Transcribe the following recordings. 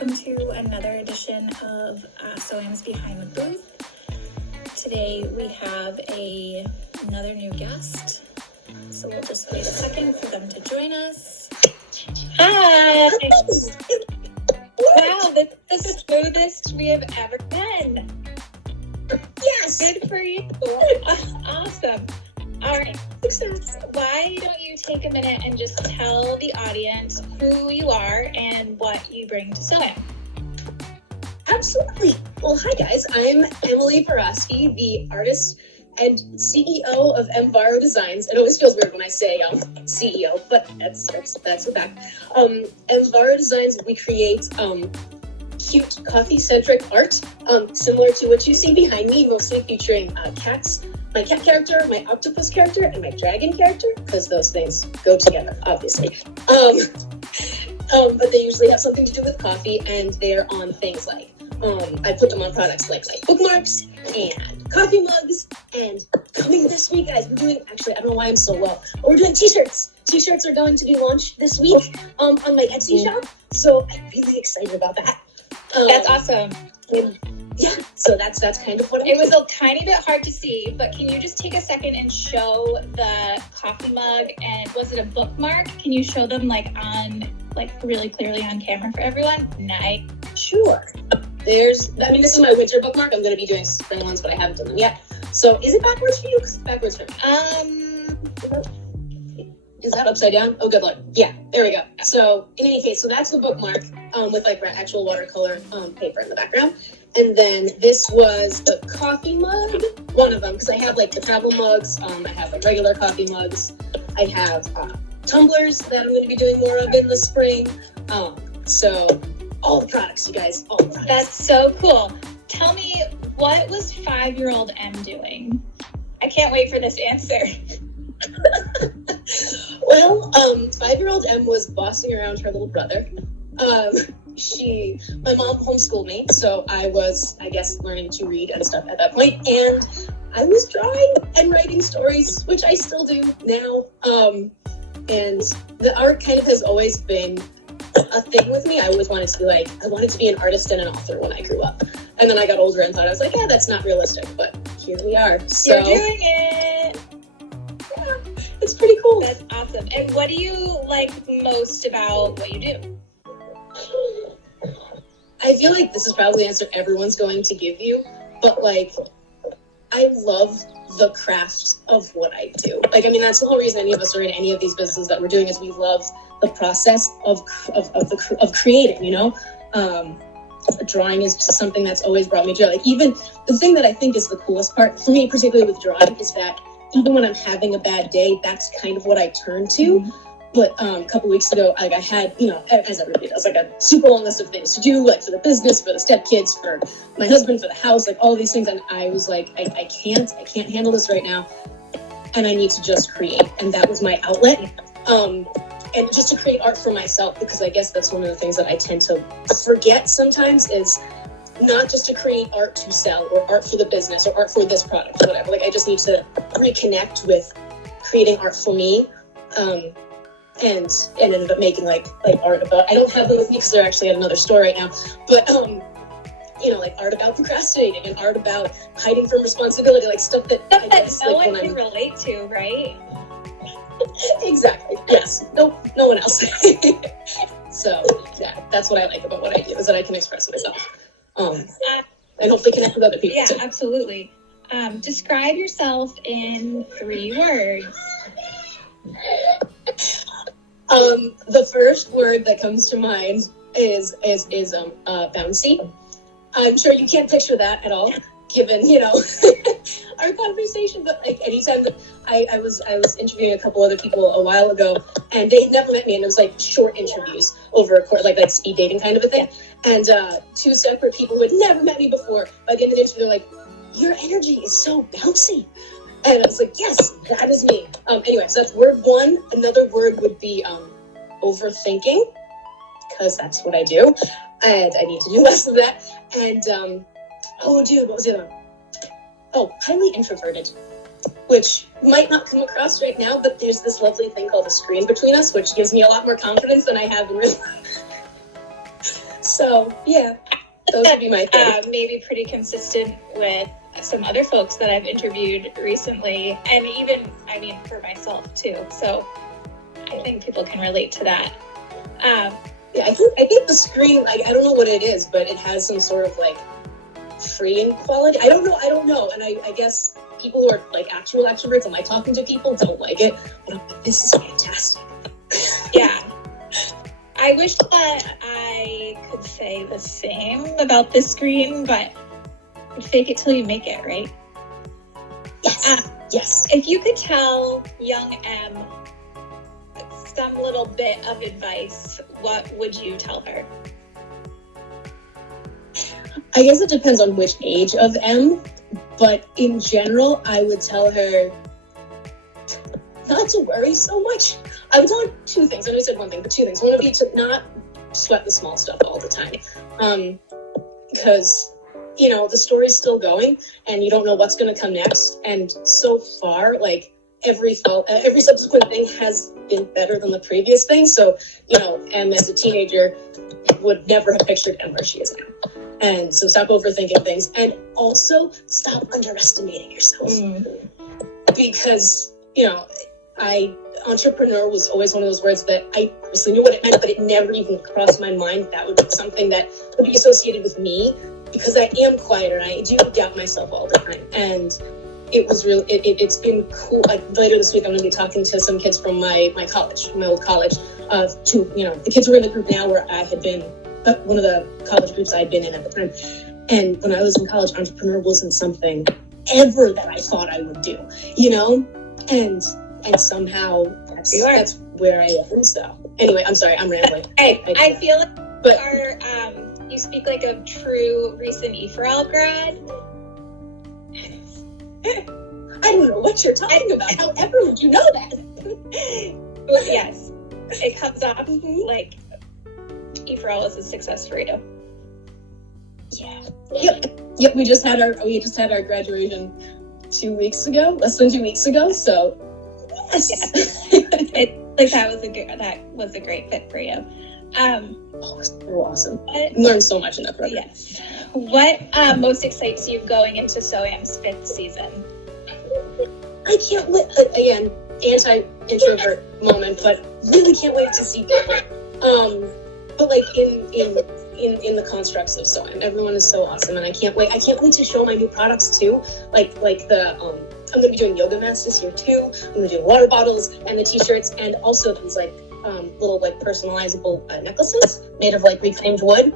welcome to another edition of SOAM's Behind the Booth. Today we have another new guest, so we'll just wait a second for them to join us. Hi! Wow, this is the smoothest we have ever been. Yes! Good for you. Awesome. All right, success. Why don't you take a minute and just tell the audience who you are and what you bring to SOAM? Absolutely. Well, hi guys. I'm Emily Borowski, the artist and CEO of EmVaro Designs. It always feels weird when I say CEO, but that's the fact. EmVaro Designs, we create cute coffee-centric art, similar to what you see behind me, mostly featuring cats. My cat character, my octopus character, and my dragon character, because those things go together, obviously. But they usually have something to do with coffee, and they're on things like, I put them on products like bookmarks and coffee mugs, and coming this week, guys, we're doing, actually, I don't know why I'm so low, but we're doing t-shirts. T-shirts are going to be launched this week on my Etsy shop, so I'm really excited about that. That's awesome. Yeah, so that's kind of what it was a tiny bit hard to see, but can you just take a second and show the coffee mug and was it a bookmark? Can you show them really clearly on camera for everyone? Nice. Sure. This is my winter bookmark. I'm going to be doing spring ones, but I haven't done them yet. So is it backwards for you? Because it's backwards for me. Is that upside down? Oh, good luck. Yeah, there we go. So in any case, so that's the bookmark with actual watercolor paper in the background. And then this was the coffee mug, one of them, because I have the travel mugs, I have regular coffee mugs, I have tumblers that I'm going to be doing more of in the spring. So all the products, you guys, all the products. That's so cool. Tell me, what was 5-year-old Em doing? I can't wait for this answer. Well, 5-year-old Em was bossing around her little brother. My mom homeschooled me, so I was, learning to read and stuff at that point, and I was drawing and writing stories, which I still do now, and the art kind of has always been a thing with me. I always wanted to be I wanted to be an artist and an author when I grew up, and then I got older and thought, I was yeah, that's not realistic, but here we are. So you're doing it! Yeah, it's pretty cool. That's awesome. And what do you like most about what you do? I feel like this is probably the answer everyone's going to give you, but I love the craft of what I do. That's the whole reason any of us are in any of these businesses that we're doing, is we love the process of creating, Drawing is just something that's always brought me joy. Even the thing that I think is the coolest part for me, particularly with drawing, is that even when I'm having a bad day, that's kind of what I turn to. Mm-hmm. But a couple weeks ago, I had, as everybody does, a super long list of things to do, for the business, for the stepkids, for my husband, for the house, all these things. And I was I can't handle this right now. And I need to just create. And that was my outlet. And just to create art for myself, because I guess that's one of the things that I tend to forget sometimes, is not just to create art to sell or art for the business or art for this product or whatever. I just need to reconnect with creating art for me. And ended up making art about, I don't have them with me because they're actually at another store right now, but art about procrastinating and art about hiding from responsibility, stuff that no one can relate to, right? Exactly. Yes. No one else. So yeah, that's what I like about what I do, is that I can express myself and hopefully connect with other people. Yeah, too. Absolutely. Describe yourself in 3 words. The first word that comes to mind is bouncy. I'm sure you can't picture that at all, given our conversation. But anytime that I was interviewing a couple other people a while ago, and they had never met me, and it was short interviews over a course, like speed dating kind of a thing. And 2 separate people who had never met me before, by the end of the interview, they're "Your energy is so bouncy." And I was yes, that is me. Anyway, so that's word 1. Another word would be overthinking, because that's what I do, and I need to do less of that. And what was the other one? Oh, highly introverted, which might not come across right now, but there's this lovely thing called a screen between us, which gives me a lot more confidence than I have in real life. So yeah, those would be my thing. Maybe pretty consistent with some other folks that I've interviewed recently, and even, for myself too. So I think people can relate to that. Yeah, I think the screen, I don't know what it is, but it has some sort of like freeing quality. I don't know. And I guess people who are like actual extroverts and like talking to people don't like it. But I'm like, this is fantastic. Yeah. I wish that I could say the same about the screen, but fake it till you make it, right? Yes. Yes. If you could tell young Em some little bit of advice, what would you tell her? I guess it depends on which age of M, but in general, I would tell her not to worry so much. I would tell her two things. I know I said one thing, but two things. One would be to not sweat the small stuff all the time. Because, the story's still going and you don't know what's going to come next. And so far, like, every subsequent thing has been better than the previous thing. So, Em as a teenager would never have pictured Em where she is now. And so stop overthinking things. And also stop underestimating yourself. Because, entrepreneur was always one of those words that I obviously knew what it meant, but it never even crossed my mind that would be something that would be associated with me, because I am quieter and I do doubt myself all the time. And it was really, it's been cool. Like later this week, I'm going to be talking to some kids from my college, my old college, the kids who are in the group now where I had been, one of the college groups I had been in at the time. And when I was in college, entrepreneur wasn't something ever that I thought I would do, and somehow that's where I am. So anyway, I'm sorry, I'm rambling. I feel like you speak like a true recent EmVaro grad. I don't know what you're talking about. However would you know that? Well, yes, it comes off like EmVaro is a success for you. Yeah. Yep. We just had our graduation less than 2 weeks ago. So yes. That was a great fit for you. It was so awesome. Learned so much in that program. Yes. What most excites you going into SOAM's 5th season? I can't wait. Again, anti-introvert moment, but really can't wait to see people. But like in the constructs of SOAM, everyone is so awesome, and I can't wait. I can't wait to show my new products too. Like the I'm going to be doing yoga mats this year too. I'm going to do water bottles and the t-shirts, and also these like little like personalizable necklaces made of like reclaimed wood.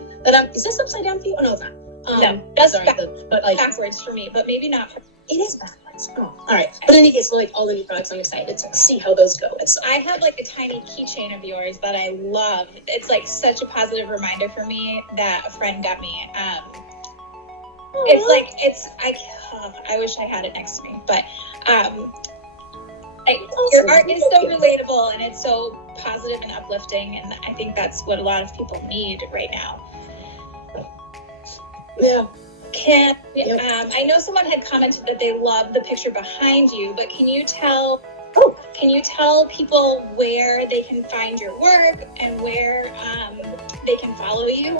Is this upside down for you? Oh no, it's not. No, that's sorry, but like backwards for me, but maybe not. It is backwards. Oh, all right. But in any case, like all the new products, I'm excited to see how those go. So I have like a tiny keychain of yours that I love. It's like such a positive reminder for me that a friend got me. It's like I wish I had it next to me, but your art is so relatable and it's so positive and uplifting, and I think that's what a lot of people need right now. Yeah. I know someone had commented that they love the picture behind you, but can you tell people where they can find your work and where they can follow you?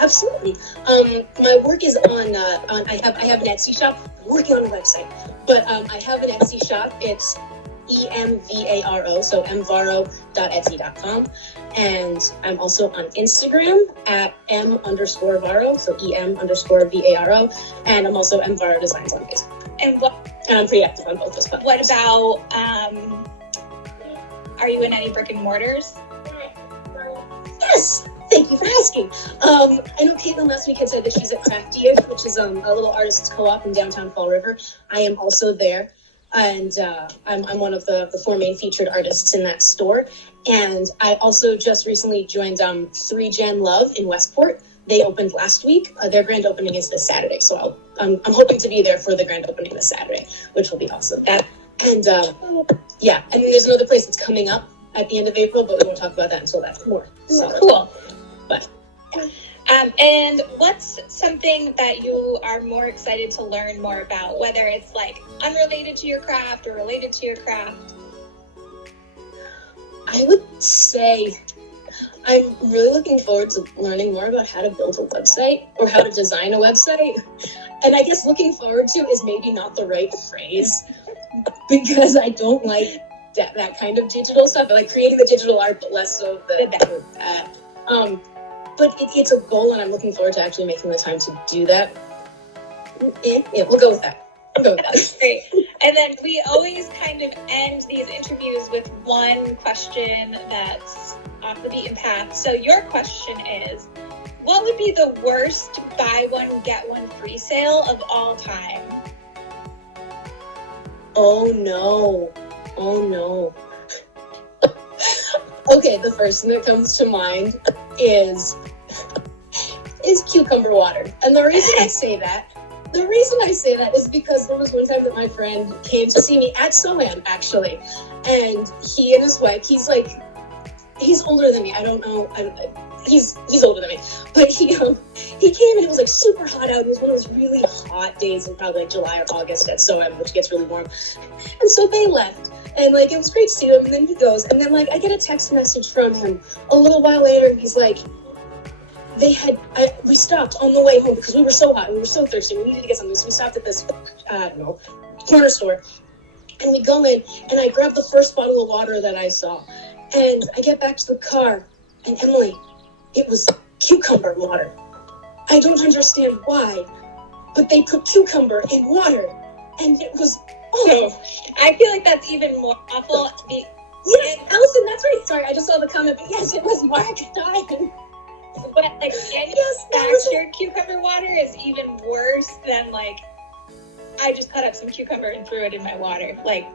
Absolutely. My work is on I have an Etsy shop. I'm working on a website, but I have an Etsy shop. It's EmVaro, so EmVaro.etsy.com. And I'm also on Instagram at M_Varo, so EM_VARO. And I'm also EmVaro Designs on Facebook. And I'm pretty active on both those platforms. What about, are you in any brick and mortars? Yes! Thank you for asking. I know Caitlin last week had said that she's at Crafty-ish, which is a little artists co-op in downtown Fall River. I am also there. And I'm one of the 4 main featured artists in that store. And I also just recently joined 3 Gen Love in Westport. They opened last week. Their grand opening is this Saturday. So I'm hoping to be there for the grand opening this Saturday, which will be awesome. And then there's another place that's coming up at the end of April, but we won't talk about that until that's more solid. Cool. But yeah. And what's something that you are more excited to learn more about, whether it's like unrelated to your craft or related to your craft? I would say I'm really looking forward to learning more about how to build a website or how to design a website. And I guess looking forward to is maybe not the right phrase because I don't like that kind of digital stuff. I like creating the digital art, but less so that. But it's a goal, and I'm looking forward to actually making the time to do that. Yeah, we'll go with that. That's great. And then we always kind of end these interviews with one question that's off the beaten path. So your question is, what would be the worst buy one, get one free sale of all time? Oh no. Okay, the first thing that comes to mind is cucumber water. And the reason I say that is because there was one time that my friend came to see me at SOAM, actually. And he and his wife, he's older than me. I don't know. He's older than me. But he came and it was like super hot out. It was one of those really hot days in probably like July or August at SOAM, which gets really warm. And so they left. And like, it was great to see him. And then he goes. And then like, I get a text message from him a little while later. And he's like, we stopped on the way home because we were so hot. We were so thirsty. We needed to get something. So we stopped at this, corner store. And we go in and I grab the first bottle of water that I saw. And I get back to the car. And Emily, it was cucumber water. I don't understand why, but they put cucumber in water. And it was, I feel like that's even more awful. Yes, Allison, that's right. Sorry, I just saw the comment, but yes, it was marketing. But like manufactured cucumber water is even worse than like, I just cut up some cucumber and threw it in my water. Like,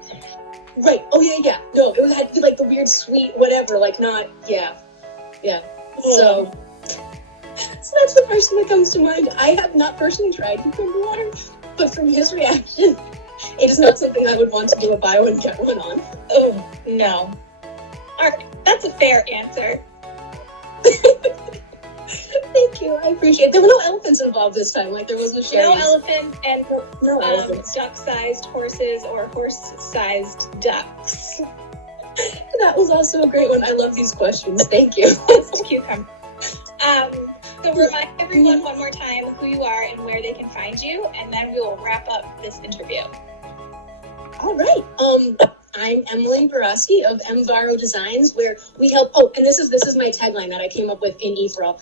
right. Oh yeah. No, it had like the weird sweet whatever, like not, yeah. So that's the first thing that comes to mind. I have not personally tried cucumber water, but from his reaction, it is not something I would want to do a buy one, get one on. Oh, no. All right, that's a fair answer. Thank you, I appreciate it. There were no elephants involved this time, like there was with Sherry's. No elephants and no elephants. Duck-sized horses or horse-sized ducks. That was also a great one. I love these questions. Thank you. It's cucumber. So remind everyone one more time who you are and where they can find you, and then we will wrap up this interview. All right. I'm Emily Borowski of EmVaro Designs, where we help. Oh, and this is my tagline that I came up with in EfRel.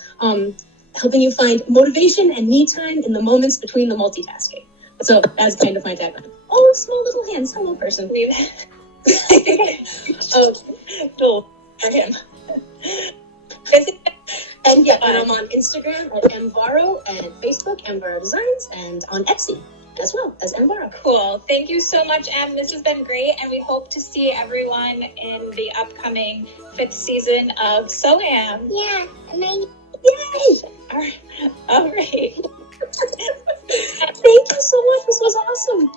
Helping you find motivation and me time in the moments between the multitasking. So that's kind of my tagline. Oh, small little hands. Hello, person. Cool for him. And yeah, and I'm on Instagram at EmVaro and Facebook, EmVaro Designs, and on Etsy as well as EmVaro. Cool. Thank you so much, Em. This has been great, and we hope to see everyone in the upcoming 5th season of SOAM. Yeah, amazing. Yay! All right. Thank you so much. This was awesome.